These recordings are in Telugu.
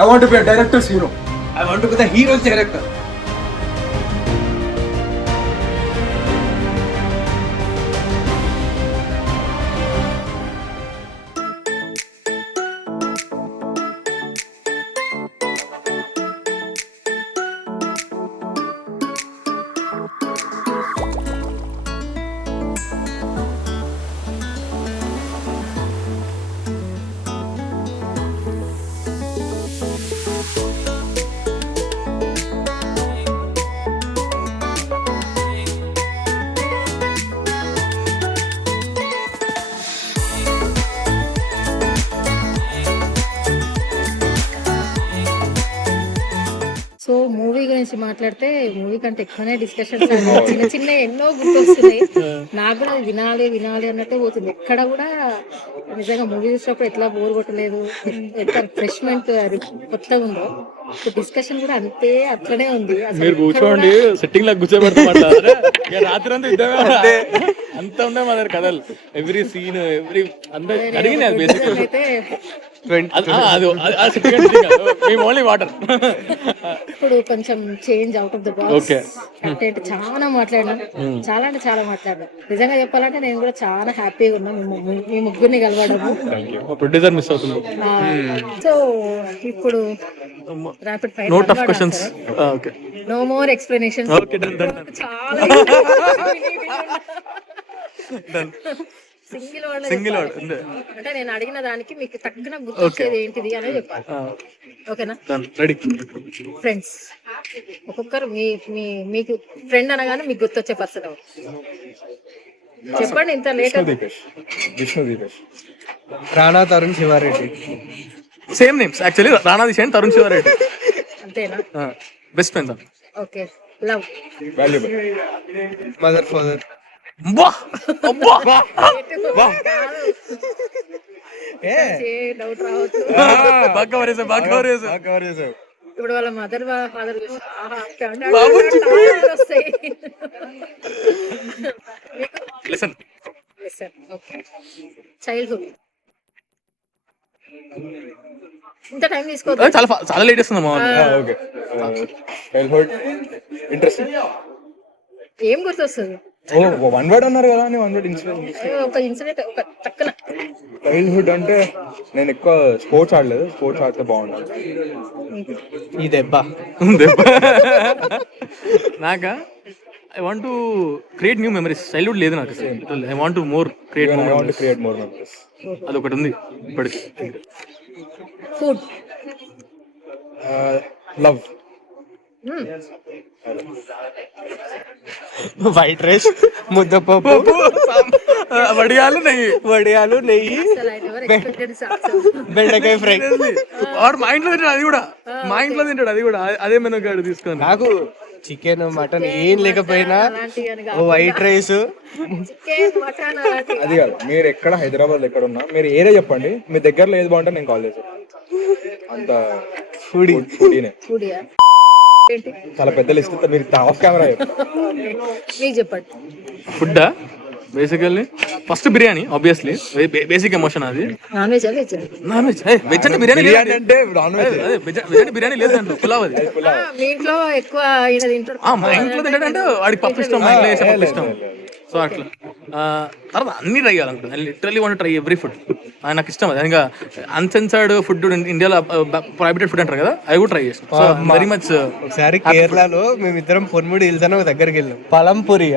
I want to be a director's hero. I want to be the hero's director. So movie గురించి మాట్లాడితే మూవీ కంటే ఎక్కువనే డిస్కషన్స్ చిన్న చిన్న ఎన్నో గుర్తొస్తున్నాయి. నాకు కూడా అది వినాలి వినాలి అన్నట్టే పోతుంది. ఎక్కడ కూడా నిజంగా మూవీ చూసినప్పుడు ఎట్లా బోర్ కొట్టలేదు, ఎంత రిఫ్రెష్మెంట్ అది కొత్తగా ఉందో ఇప్పుడు డిస్కషన్ కూడా అంతే అట్లనే ఉంది. మీరు కూర్చోండి, సెట్టింగ్ లాగా కూర్చోబెడతామంటారు. రాత్రి అంతా ఇద్దరే అంత ఉండే మా దగ్గర కథలు. ఎవ్రీ సీన్ ఎవ్రీ అంతా అడిగింది అది బేసిక్. Only water. ఇప్పుడు కొంచెం change out of the box content చాలా మాట్లాడినాను, చాలా అంటే చాలా మాట్లాడినాను. నిజంగా చెప్పాలంటే నేను కూడా చాలా హ్యాపీగా ఉన్నా మీ ముగ్గురిని కలవడము. ప్రొడ్యూసర్ మిస్ అవుతుంది. సో ఇప్పుడు rapid fire note of questions. Okay, no more explanations. Okay, done done చాలా సింగిల్ వర్డ్ అంటే నేను అడిగిన దానికి మీకు తక్కువ గుర్తొచ్చేది ఏంటిది అనేది చెప్పాలి. ఓకేనా? రెడీ. ఫ్రెండ్స్, ఒక్కొక్కరు మీకు ఫ్రెండ్ అనగానే మీకు గుర్తొచ్చే పర్సన్ చెప్పండి. ఇంత late Vishnu Deepesh, Rana Tarun Sivareddy. Same names actually. Rana Disha, Tarun Sivareddy. అంతేనా? Best friends. Okay. Love, valuable, mother father. Doubt రావచ్చు. ఇప్పుడు వాళ్ళ మదర్ ఫాదర్ వస్తాయి. చైల్డ్హుడ్ ఇంత టైం తీసుకోవద్దు. చాలా లేట్ ఇస్తుందమ్మా. ఓకే. Childhood interesting. ఏం గుర్తొస్తుంది? వన్ వర్డ్ అన్నారు కదా, వన్ వర్డ్ ఇన్సిడెంట్. ఒక ఇన్సిడెంట్ ఒక టక్కున. చైల్డ్హుడ్ అంటే నేను ఎక్కువ స్పోర్ట్స్ ఆడలేదు. స్పోర్ట్స్ ఆడితే బాగుంటుంది. ఈ దెబ్బ నాకా I want to create new memories. Childhood లేదు నాకు. I want to more create more memories. అదొకటి ఉంది ఇప్పటికి. ఫుడ్, లవ్, వైట్ రైస్, ముద్దపప్పు, వడియాలు నెయ్యి, బెండకాయ ఫ్రై. వాడు మా ఇంట్లో తింటాడు అది కూడా. అదే మెనూ కార్డు తీసుకొని. నాకు చికెన్ మటన్ ఏం లేకపోయినా వైట్ రైస్. అది కాదు, మీరు ఎక్కడ హైదరాబాద్ ఎక్కడ ఉన్నా మీరు ఏరియా చెప్పండి, మీ దగ్గరలో ఏది బాగుంటే నేను కాల్ చేస్తాను. అంత ఫుడీనే. చాలా పెద్ద లిస్ట్. మీరు ఆఫ్ కెమెరా చెప్పండి. Food basically first biryani, obviously basic emotion అది. నాన్ వెజ్ వెజ్ వెజ్ అంటే బిర్యానీ అంటే నాన్ వెజ్. వెజ్ బిర్యానీ లేదు దాంట్లో, పులావ్ అది. మీ ఇంట్లో ఎక్కువ తింటారు. మా ఇంట్లో తింటాడంటే వాడికి పప్పు ఇష్టం, మా ఇంట్లో వేసే పప్పు ఇష్టం. సో అట్లా తర్వాత అన్ని ట్రై చేయాలనుకుంటుంది. I literally want try every food. నాకు ఇష్టం అది. ఇంకా అన్సెన్సర్డ్ ఫుడ్ ఇండియాలో ప్రొహిబిటెడ్ ఫుడ్ అంటారు కదా, అవి కూడా ట్రై చేస్తాం. So very much. ఒకసారి కేరళలో మేమిద్దరం పొన్ముడి హిల్స్ అని ఒక దగ్గరికి వెళ్ళాం. పలంపూరి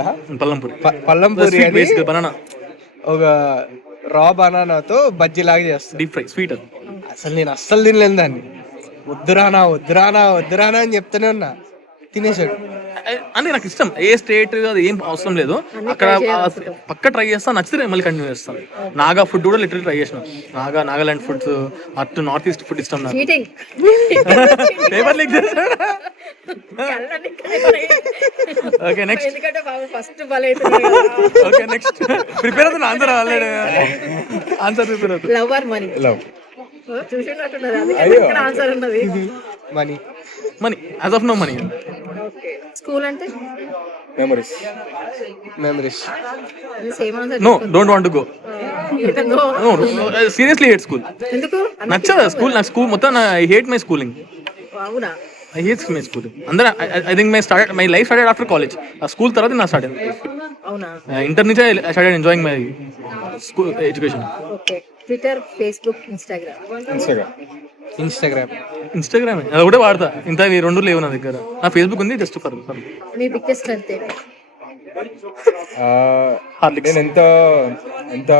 బనానా, ఒక రా బనానాతో బజ్జీ లాగా చేస్తాం, డీప్ ఫ్రై, స్వీట్. అసలు నేను అస్సలు తినలేను దాన్ని. వద్దురానా అని చెప్తూనే ఉన్నా. తినేసాడు. అంటే నాకు ఇష్టం. ఏ స్టేట్ అది ఏం అవసరం లేదు, అక్కడ పక్క ట్రై చేస్తాను. నచ్చితే మళ్ళీ కంటిన్యూ చేస్తాను. నాగా ఫుడ్ కూడా లిటరలీ ట్రై చేసిన. నాగాలాండ్ ఫుడ్స్, అటు నార్త్ ఈస్ట్ ఫుడ్ ఇష్టం నాకు. పేపర్ లీక్ చేస్తాడు. Okay next. Okay next. Prepare అవుతున్నా. ఆన్సర్ ప్రిపేర్ అవుతుంది. Love or money? Love. Money. As of no money. School అంటే memories. Memories. Same answer. No, don't want to go. Seriously hate school. ఎందుకు నచ్చదా స్కూల్? నాకు స్కూల్ మొత్తం ఐ హేట్ మై స్కూలింగ్. అవునా? I hate my schooling. అందరూ I think my life started after college. ఆ స్కూల్ తర్వాత నా స్టార్ట్ అయింది. అవునా? ఇంటర్ నుంచే I started enjoying my school education. Okay. Twitter, Facebook, Instagram. Instagram అది ఒకటే వాడతా. ఇంత ఈ రెండు లేవు నా దగ్గర. నా ఫేస్బుక్ ఉంది జస్ట్ ఫర్ మీ బిగ్గెస్ట్ స్ట్రెంత్ ఏంటి? నేను ఎంత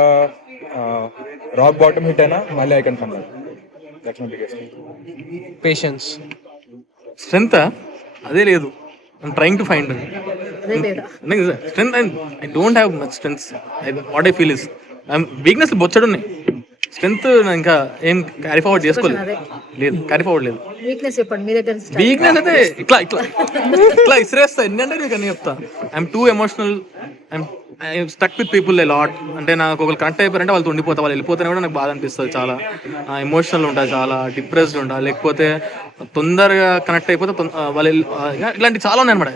రాక్ బాటమ్ హిట్ అయినా మళ్ళీ I can come back. That's my biggest patience. Strength అదే లేదు. ఐమ్ ట్రైంగ్ టు ఫైండ్ అదే లేదా? Strength. I don't have much strength. What I feel is weakness బొచ్చడు ఉన్నాయి. స్ట్రెంత్ ఇంకా ఏం క్యారీ ఫార్వర్డ్ చేసుకోలేదు. లేదు, క్యారీ ఫార్వర్డ్ లేదు. వీక్నెస్ చెప్పండి మీ దగ్గర నుంచి. వీక్నెస్ అయితే ఇట్లా ఇట్లా ఇట్లా ఇసిరేస్తా. ఎన్నంటే నీకు అన్ని చెప్తా. I'm two emotional. I'm stuck with people a lot. అంటే నాకు ఒకరు కనెక్ట్ అయిపోయారంటే వాళ్ళతో ఉండిపోతా. వాళ్ళు వెళ్ళిపోతేనే కూడా నాకు బాధ అనిపిస్తుంది చాలా. ఎమోషనల్ ఉంటా, చాలా డిప్రెస్డ్ ఉంటా. లేకపోతే తొందరగా కనెక్ట్ అయిపోతే వాళ్ళు ఇట్లాంటి చాలా ఉన్నాయి అనమాట.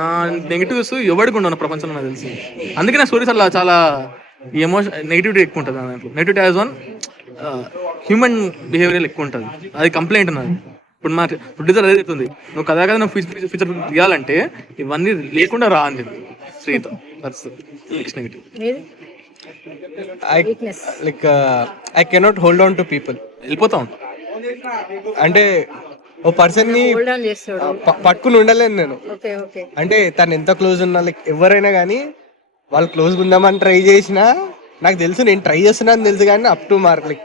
నా నెగిటివ్స్ ఎవరికి ఉండవు ప్రపంచంలో నాకు తెలిసి. అందుకే నా స్టోరీస్ అలా చాలా ఈ నెగిటివిటీ ఎక్కువ ఉంటుంది దాంట్లో. Negativity as one human behaviour ఎక్కువ ఉంటుంది. అది కంప్లైంట్ ఉన్నది. ఇప్పుడు మా ప్రొడ్యూసర్ అదే చెప్తుంది, నువ్వు కథ కదా నువ్వు ఫ్యూచర్ తీయాలంటే ఇవన్నీ లేకుండా రా అని చెప్పి శ్రీతో. Next negative like I cannot hold on to people. వెళ్ళిపోతా ఉంటా. అంటే ఓ పర్సన్ ని హోల్డ్ ఆన్ చేస్తాడు. పట్టుకుని ఉండలేను నేను. Okay okay. అంటే తను ఎంత క్లోజ్ ఉన్నా, లైక్ ఎవరైనా కానీ వాళ్ళు క్లోజ్గా ఉందామని ట్రై చేసినా నాకు తెలుసు నేను ట్రై చేస్తున్నా అని తెలుసు, కానీ up to mark like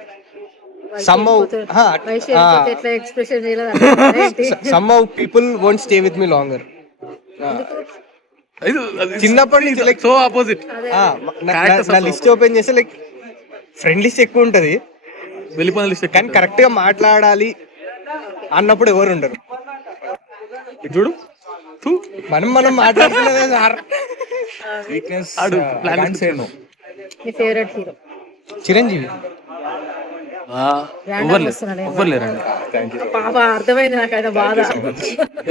somehow people won't stay with me longer. చిన్నప్పటి నుంచి లైక్ సో ఆపోజిట్. నా లిస్ట్ ఓపెన్ చేస్తే లైక్ ఫ్రెండ్ లిస్ట్ ఎక్కువ ఉంటది, వెళ్ళిపోయిన లిస్ట్. కానీ కరెక్ట్ గా మాట్లాడాలి అన్నప్పుడు ఎవరు ఉండరు. చూడు మనం మాట్లాడుతున్నదే సార్. వీక్నెస్ మీ ఫేవరెట్ హీరో? చిరంజీవి. ఎవరు లేరండి. పాప అర్థమైంది నాకు ఆయన బాధ.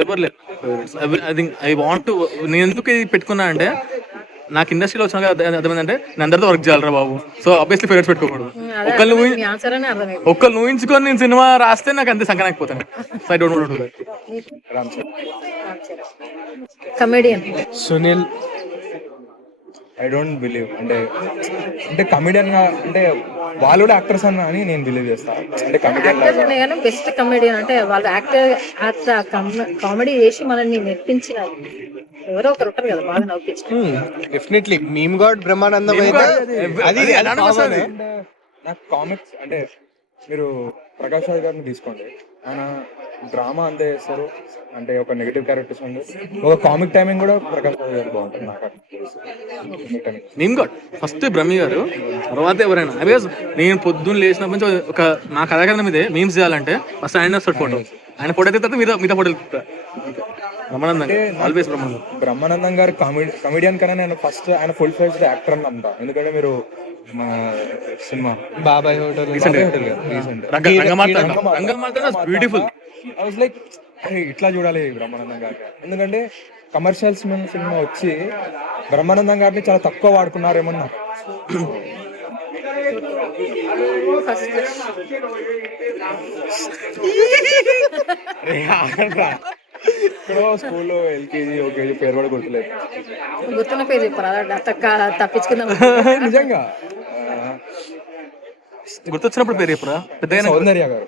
ఎవరు లేరు. I think I want to. నేను ఎందుకు ఇది పెట్టుకున్నా అంటే నాకు ఇండస్ట్రీలో వచ్చినాక అర్థమైందంటే నేను అందరితో వర్క్ చేయాలరా బాబు. సో ఆబ్వియస్లీ ఫేవరెట్స్ పెట్టుకోకూడదు. ఒక్కళ్ళు ఊహించుకొని నేను సినిమా రాస్తే నాకు అంతే సంకనాకపోతాను. So I don't want to do that. Comedian Sunil. I don't believe అంటే కమెడియన్ గా అంటే వాళ్ళు కూడా యాక్టర్స్ అని నేను బిలీవ్ చేస్తాను. అంటే కమెడియన్ బెస్ట్ కమెడియన్ అంటే వాళ్ళు యాక్టర్ కామెడీ చేసి మనల్ని మెప్పించిన ఎవరో ఒకరు ఉంటారు కదా బాగా నవ్వించిన. డెఫినెట్లీ మీమ్ గాడ్ బ్రహ్మానందం అయితే అది నాకు కామిక్స్ అంటే మీరు ప్రకాష్ రాజ్ గారిని తీసుకోండి, ఆయన డ్రామా అంతే చేస్తారు. అంటే ఒక నెగిటివ్ క్యారెక్టర్స్ ఉంది, ఒక కామిక్ టైమింగ్ కూడా ప్రకాష్ రాజ్ గారు బాగుంటుంది నాకు. మీమ్ గాడ్ ఫస్ట్ బ్రహ్మి గారు, తర్వాత ఎవరైనా. బికాజ్ నేను పొద్దున్న లేచినప్పటి నుంచి ఒక నా కథాకథనం మీదే మీమ్స్ చేయాలంటే ఫస్ట్ ఆయన వస్తాడు ఫోటో. ఆయన ఫోటో అయితే తర్వాత మిగతా ఫోటోలు బ్రహ్మానందం ఆల్వేస్ బ్రహ్మానందం గారు కమెడియన్ కన్నా నేను ఫస్ట్ ఆయన ఫుల్ ఫ్లెడ్జ్డ్ యాక్టర్ అని నమ్ముతా. ఎందుకంటే మీరు మా సినిమా బాబాయ్ hotel beautiful. I was like ఇట్లా చూడాలి బ్రహ్మానందం గారు. ఎందుకంటే కమర్షియల్స్ సినిమా వచ్చి బ్రహ్మానందం గారిని చాలా తక్కువ వాడుకున్నారేమో నాకు. ఇక్కడ స్కూల్లో ఎల్కేజీ యూకేజీ పేరు కూడా గుర్తులేదు. గుర్తున్న పేరు చెప్పరా తప్పించుకుందాం. నిజంగా గుర్తొచ్చినప్పుడు పేరు చెప్పరా? పెద్దగా సౌందర్య గారు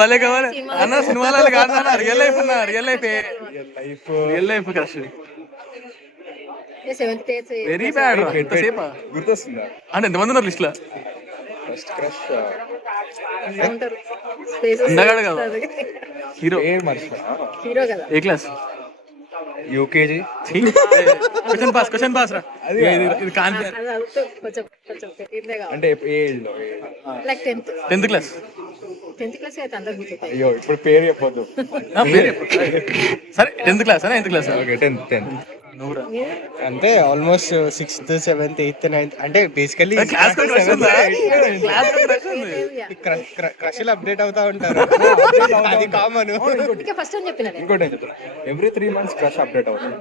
భలే కావాలి అన్న. సినిమాలలో కాదు రియల్ లైఫ్ అన్న. Real life crush very bad. ఎంతసేపా గుర్తొస్తుందా అంటే ఎంతమంది ఉన్నారు లిస్ట్ లో? ఫస్ట్ క్రష్ ఉండగాడు కదా హీరో. హీరో కదా. ఏ క్లాస్? యూకేజీ. క్వశ్చన్ పాస్ రా. అంటే ఏ ఏజ్ లో? 10th class. అయ్యో ఇప్పుడు పేరు చెప్పొద్దు. సరే 10th class. 9th class. Okay 10th. నువ్వు కూడా అంతే almost 6th 7th 8th 9th అంటే బేసికలీ క్లాస్ క్రష్ ఉందా? క్లాస్ క్రష్ ఉంది. క్రష్లు అప్డేట్ అవుతా ఉంటారు. అది కామన్. అందుకే ఫస్ట్ అని చెప్పిన నేను. ఇంకోటి ఏం చెప్తున్నా, ఎవ్రీ 3 months క్రష్ అప్డేట్ అవుతుంది.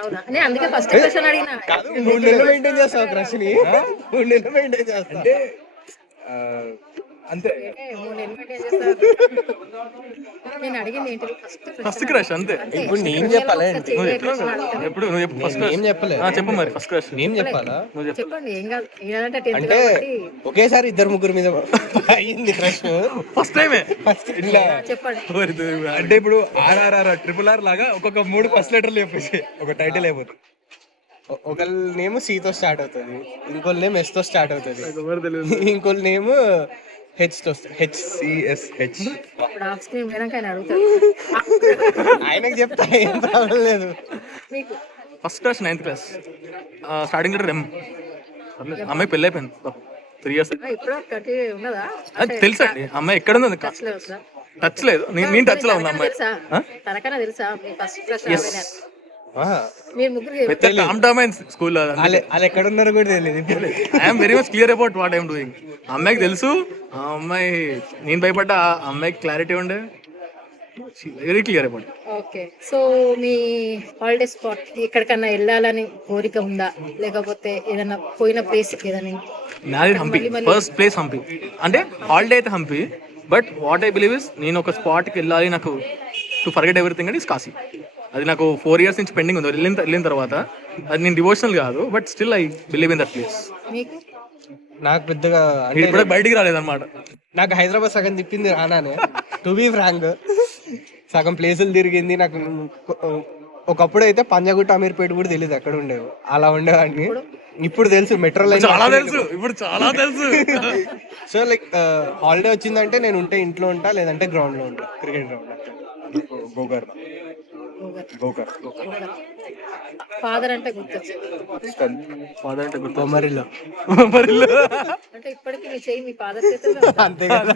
అవునా నేను అందుకే ఫస్ట్ క్వశ్చన్ అడిగినా. కాదు 3 నెలలు మెయింటైన్ చేస్తావు క్రష్ ని. 3 నెలలు మెయింటైన్ చేస్తా. అంటే అంతే. మూడు నెలలు maintain చేస్తారు. నేను అడిగింది ఏంటి ఫస్ట్ క్రష్ అంతే. ఇప్పుడు నేను చెప్పాలా ఏంటి? ఎప్పుడు నువ్వు చెప్పు ఫస్ట్ ఏం చెప్పలే. చెప్పు మరి ఫస్ట్ క్రష్ నేను చెప్పాలా? నువ్వు చెప్పు. చెప్పండి ఏం కాదు ఏదంటే 10th అంటే కాబట్టి ఒకేసారి 2-3 మీద అయ్యింది క్రష్. ఫస్ట్ టైమే. ఫస్ట్ ఇట్లా చెప్పండి. అంటే ఇప్పుడు RRR RRR లాగా ఒక్కొక్క 3 ఫస్ట్ లెటర్లు చెప్పేసి ఒక టైటిల్ అయిపోతుంది. ఒకళ్ళ నేమ్ C తో స్టార్ట్ అవుతుంది, ఇంకోళ్ళ నేమ్ S తో స్టార్ట్ అవుతుంది, ఇంకోళ్ళ నేమ్ H తో HCSH. ఇప్పుడు ఆఫ్ స్క్రీన్ పోయినాక ఆయన అడుగుతాడు ఆయనకు చెప్తా ఏం ప్రాబ్లం లేదు. మీకు first class 9th class starting letter M. అమ్మాయి పెళ్ళి అయిపోయింది 3 years. ఇప్పుడు ఒకటి ఉన్నదా అది తెలుసా అండి అమ్మాయి ఎక్కడ ఉంది? టచ్ లో ఉందా? టచ్ లేదు. నేను టచ్ లో ఉన్నా అమ్మాయి. తెలుసా తనకన్నా తెలుసా మీ ఫస్ట్ క్లాస్ ఆ, మీరు ముగ్గురు పెద్ద టామ్ టామ్ అయింది స్కూల్లో. వాళ్ళు ఎక్కడ ఉన్నారో కూడా తెలియదు. I'm very much clear about what I'm doing. అమ్మాయికి తెలుసు. ఆ అమ్మాయి నేను భయపడ్డా, ఆ అమ్మాయికి క్లారిటీ ఉండే. Very clear about. Okay so me holiday spot ఎక్కడికన్నా వెళ్ళాలని కోరిక ఉందా లేకపోతే ఏదైనా పోయిన ప్లేస్ ఏదైనా నాది హంపి. First place Hampi. అంటే హాలిడే అయితే Hampi, but what I believe is నేను ఒక స్పాట్కి వెళ్ళాలి, నాకు టు ఫర్గెట్ ఎవ్రీథింగ్ అంటే ఇస్ కాశీ. అది నాకు 4 years నుంచి పెండింగ్ ఉంది. వెళ్ళిన తర్వాత అది నేను డివోషనల్ కాదు, but still I believe in that place. మీకు నాకు పెద్దగా అంటే ఇప్పుడు బయటికి రాలేదన్నమాట. నాకు హైదరాబాద్ సగం తిప్పింది రానానే. టు బీ ఫ్రాంక్, సగం ప్లేసులు తిరిగింది. నాకు ఒకప్పుడు అయితే పంజాగుట్ట అమీర్పేట కూడా తెలియదు ఎక్కడ ఉండేవి, అలా ఉండేవాడిని. ఇప్పుడు తెలుసు మెట్రో లైన్ చాలా తెలుసు, ఇప్పుడు చాలా తెలుసు. సో లైక్ హాలిడే వచ్చిందంటే నేను ఉంటే ఇంట్లో ఉంటా, లేదంటే గ్రౌండ్ లో ఉంటా, క్రికెట్ గ్రౌండ్. గోకర్ ఫాదర్ అంటే గుర్తొచ్చింది. ఫాదర్ అంటే గుర్తు. బొమ్మరిలో మరి అంటే ఇప్పటికీ మీ చెయ్యి మీ ఫాదర్ చేతుల్లో అంతే కదా.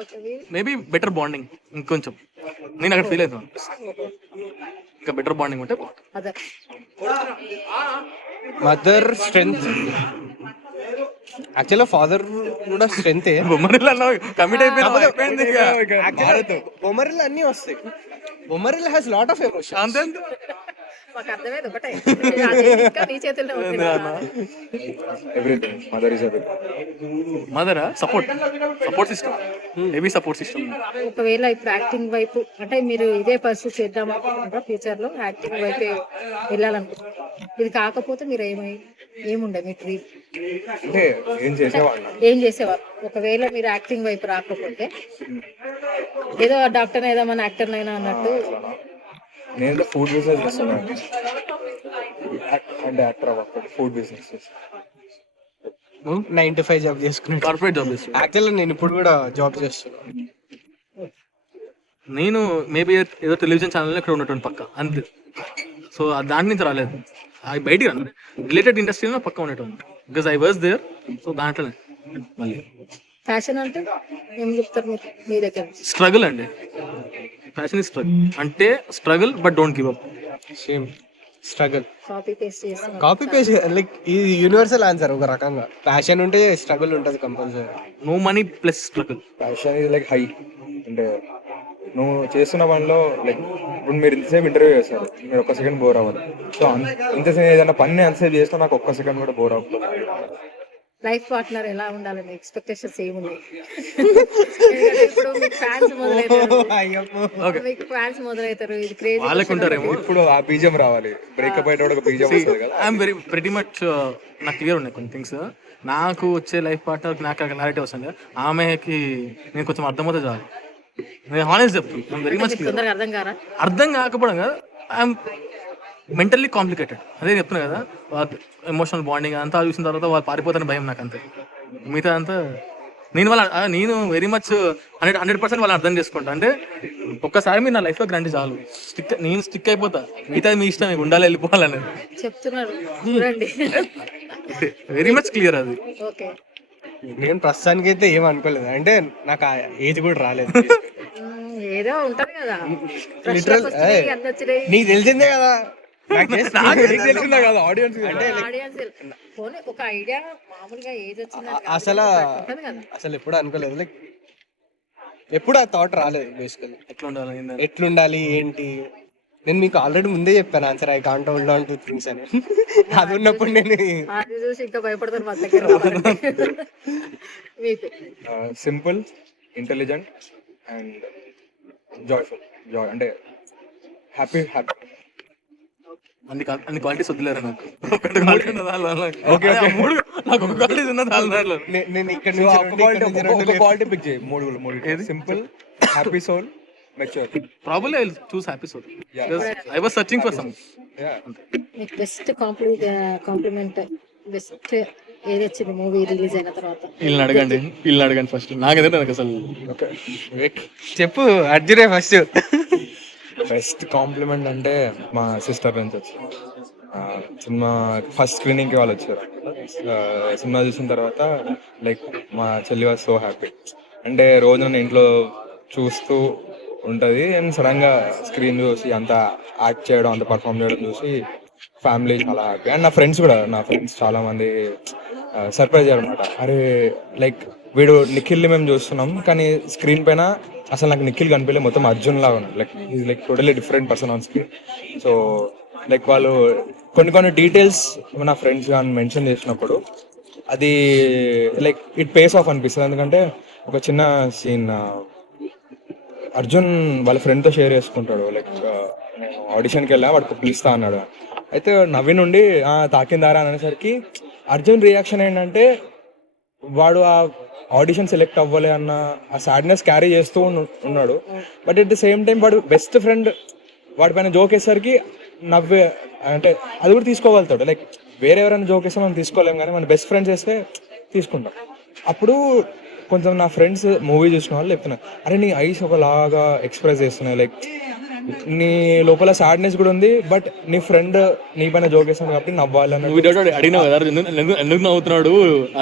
ఓకే మీరు మేబీ బెటర్ బాండింగ్ ఇంకొంచెం. నేను అక్కడ ఫీల్ అవుతాను. ఇంకా బెటర్ బాండింగ్ ఉంటే అదర్ మదర్ స్ట్రెంగ్త్, యాక్చువల్గా ఫాదర్ కూడా స్ట్రెంగ్తే. బొమ్మరిల్లు కమిట్ అయిపోయింది. బొమ్మరిల్ అన్ని వస్తాయి. Bommarillu has lot of emotion. అంతే. మాకు అర్థమైంది ఒకటే ఇంకా నీ చేతుల్లో ఉంది. Everything mother is everything. Mother support system, heavy support system. ఒకవేళ ఇప్పుడు యాక్టింగ్ వైపు అంటే మీరు ఇదే పర్సూ చేద్దాం అనుకుంటున్నారా ఫ్యూచర్ లో? యాక్టింగ్ వైపు వెళ్ళాలనుకుంటున్నారు. ఇది కాకపోతే మీరు ఏముండే మీ డ్రీమ్? అంటే ఏం చేసేవారు ఒకవేళ మీరు యాక్టింగ్ వైపు రాకపోతే? ఏదో డాక్టర్ అయినా మన యాక్టర్ అయినా అన్నట్టు. నేను ఫుడ్ బిజినెస్ చేస్తున్నాను. అంటే యాక్టర్ అవ్వకపోతే ఫుడ్ బిజినెస్ 9 to 5 జాబ్ చేసుకున్నాను. కార్పొరేట్ జాబ్ చేస్తాను. యాక్చువల్గా నేను ఇప్పుడు కూడా జాబ్ చేస్తున్నాను. నేను మేబీ ఏదో టెలివిజన్ ఛానల్లో ఇక్కడ ఉన్నటువంటి పక్క అంతే. సో దాని నుంచి రాలేదు, అది బయటికి రాను. రిలేటెడ్ ఇండస్ట్రీలో పక్క ఉండేటువంటి, because I was there. So దాంట్లోనే మళ్ళీ ఫ్యాషన్ అంటే ఏం చెప్తారు మీరు మీ దగ్గర? స్ట్రగుల్ అండి. Passion is struggle. అంటే struggle but don't give up. Same struggle. Copy paste చేస్తున్నారు. కాపీ పేస్ట్ లైక్ ఇది యూనివర్సల్ ఆన్సర్ ఒక రకంగా. ప్యాషన్ ఉంటే స్ట్రగుల్ ఉంటుంది compulsory. No money plus struggle. Passion ఇది లైక్ హై. అంటే నువ్వు చేస్తున్న పనిలో లైక్ ఇప్పుడు మీరు ఇంతసేపు ఇంటర్వ్యూ చేస్తారు, మీరు ఒక్క సెకండ్ బోర్ అవ్వదు. సో ఇంతసేపు ఏదైనా పని అంతసేపు చేస్తే నాకు ఒక్క సెకండ్ కూడా బోర్ అవ్వదు. లైఫ్ పార్ట్నర్ ఎలా ఉండాలని ఎక్స్పెక్టేషన్స్ ఏమున్నాయి? ఇప్పుడు మీకు ఫ్యాన్స్ మొదలవుతారు, మీకు ఫ్యాన్స్ మొదలవుతారు, ఇది క్రేజీ వాళ్ళకి ఉంటారేమో. ఇప్పుడు ఆ బీజం రావాలి, బ్రేకప్ అయ్యేటప్పుడు ఒక బీజం వస్తుంది కదా. ఐఎమ్ వెరీ ప్రెటీ మచ్ నాకు క్లియర్ ఉన్నాయి కొన్ని థింగ్స్. నాకు వచ్చే లైఫ్ పార్ట్నర్కి నాకు క్లారిటీ వస్తుంది, ఆమెకి నేను కొంచెం అర్థమవుతుంది చాలు. నేను హానెస్ట్ చెప్తాను, ఐఎమ్ వెరీ మచ్ క్లియర్. తొందరగా అర్థం కారా? అర్థం కాకపోవడం కదా, ఐఎమ్ మెంటల్లీ కాంప్లికేటెడ్. అదే చెప్తున్నా కదా, ఎమోషనల్ బాండింగ్ అంతా చూసిన తర్వాత వాళ్ళు పారిపోతారని భయం నాకు అంతే. మిగతా అంతా నేను వెరీ మచ్ 100% వాళ్ళని అర్థం చేసుకుంటా. అంటే ఒక్కసారి మీరు నా లైఫ్లో గ్రాంటీ చాలు, నేను స్టిక్ అయిపోతా. మిగతా మీ ఇష్టం, మీకు ఉండాలి వెళ్ళిపోవాలని చెప్తున్నారు చూడండి. వెరీ మచ్ క్లియర్ అది. ఓకే, నేను ప్రస్తుతానికి అయితే ఏం అనుకోలేదు. అంటే నాకు ఆ ఏజ్ కూడా రాలేదు. ఏదో ఉంటది కదా, లిటరల్ నీకు తెలిసిందే కదా, తెలిసిందా కదా ఆడియన్స్ ఆడియన్స్ పోనీ ఒక ఐడియా మామూలుగా ఏది వచ్చిందని కాదు, అసలు ఉంటది కదా. అసలు ఎప్పుడు అనుకోలేదు, లైక్ ఎప్పుడు ఆ థాట్ రాలేదు బేసికలీ ఎట్లా ఉండాలి ఏందని. ఎట్లుండాలి ఏంటి. నేను మీకు ఆల్రెడీ ముందే చెప్పాను answer, I can't hold on to things అని. అది ఉన్నప్పుడు నేను అది చూసి ఇంకా భయపడతారు మా దగ్గర రావాలంటే. మీకు simple, intelligent and joyful. Joy అంటే హ్యాపీ. అన్ని క్వాలిటీస్ వద్దులేరా నాకు. ఒకటి quality ఉన్నది వాళ్ళ వాళ్ళ. అదే ఆ మూడు నాకు ఒక క్వాలిటీస్ ఉన్నది వాళ్ళ దాంట్లో. నేను ఇక్కడ నుంచి క్వాలిటీ పిక్ చేయి. మూడు simple, happy soul, mature. Probably I will choose happy soul. I was searching for some. మీకు బెస్ట్ కాంప్లిమెంట్ బెస్ట్ ఏది వచ్చింది మూవీ రిలీజ్ అయిన తర్వాత? వీళ్ళని అడగండి ఫస్ట్. నాకైతే నాకు అసలు చెప్పు అర్జునే ఫస్ట్. బెస్ట్ కాంప్లిమెంట్ అంటే మా సిస్టర్ నుంచి వచ్చింది. సినిమా ఫస్ట్ స్క్రీనింగ్కి వాళ్ళు వచ్చారు. సినిమా చూసిన తర్వాత లైక్ మా చెల్లి వాజ్ సో హ్యాపీ. అంటే రోజు నన్ను ఇంట్లో చూస్తూ ఉంటుంది అండ్ సడన్గా స్క్రీన్ చూసి అంత యాక్ట్ చేయడం, అంత పర్ఫామ్ చేయడం చూసి ఫ్యామిలీ చాలా హ్యాపీ. అండ్ నా ఫ్రెండ్స్ చాలామంది సర్ప్రైజ్ అయ్యారు అనమాట. అరే లైక్ వీడు నిఖిల్ని మేము చూస్తున్నాం కానీ స్క్రీన్ పైన అసలు నాకు నిఖిల్ కనిపించలేదు, మొత్తం అర్జున్ లాగా ఉన్నాడు. Like is like totally different person on screen. So like వాళ్ళు కొన్ని డీటెయిల్స్ నా ఫ్రెండ్స్ కానీ మెన్షన్ చేసినప్పుడు అది లైక్ ఇట్ పేస్ ఆఫ్ అనిపిస్తుంది. ఎందుకంటే ఒక చిన్న సీన్ అర్జున్ వాళ్ళ ఫ్రెండ్తో షేర్ చేసుకుంటాడు. లైక్ నేను ఆడిషన్కి వెళ్ళా, వాడికి పిలుస్తా అన్నాడు. అయితే నవీన్ నుండి తాకిందారా అనేసరికి అర్జున్ రియాక్షన్ ఏంటంటే వాడు ఆ ఆడిషన్ సెలెక్ట్ అవ్వలే అన్న ఆ సాడ్నెస్ క్యారీ చేస్తూ ఉన్నాడు. But at the same time వాడు బెస్ట్ ఫ్రెండ్ వాడి పైన జోక్ వేసరికి నవ్వే అంటే అది కూడా తీసుకోగలుగుతాడు. లైక్ వేరే ఎవరైనా జోక్ వేస్తే మనం తీసుకోలేము కానీ మన బెస్ట్ ఫ్రెండ్స్ వేస్తే తీసుకుంటాం. అప్పుడు కొంచెం నా ఫ్రెండ్స్ మూవీ చూసిన వాళ్ళు చెప్తున్నారు, అరే నీ ఐస్ ఒకలాగా ఎక్స్ప్రెస్ చేస్తున్నాయి, లైక్ నీ లోపల సాడ్నెస్ కూడా ఉంది బట్ నీ ఫ్రెండ్ నీ పైన జోక్ వేస్తాను కాబట్టి నవ్వాలి అన్నట్టు. అడిగినావు కదా ఎందుకు నవ్వుతున్నాడు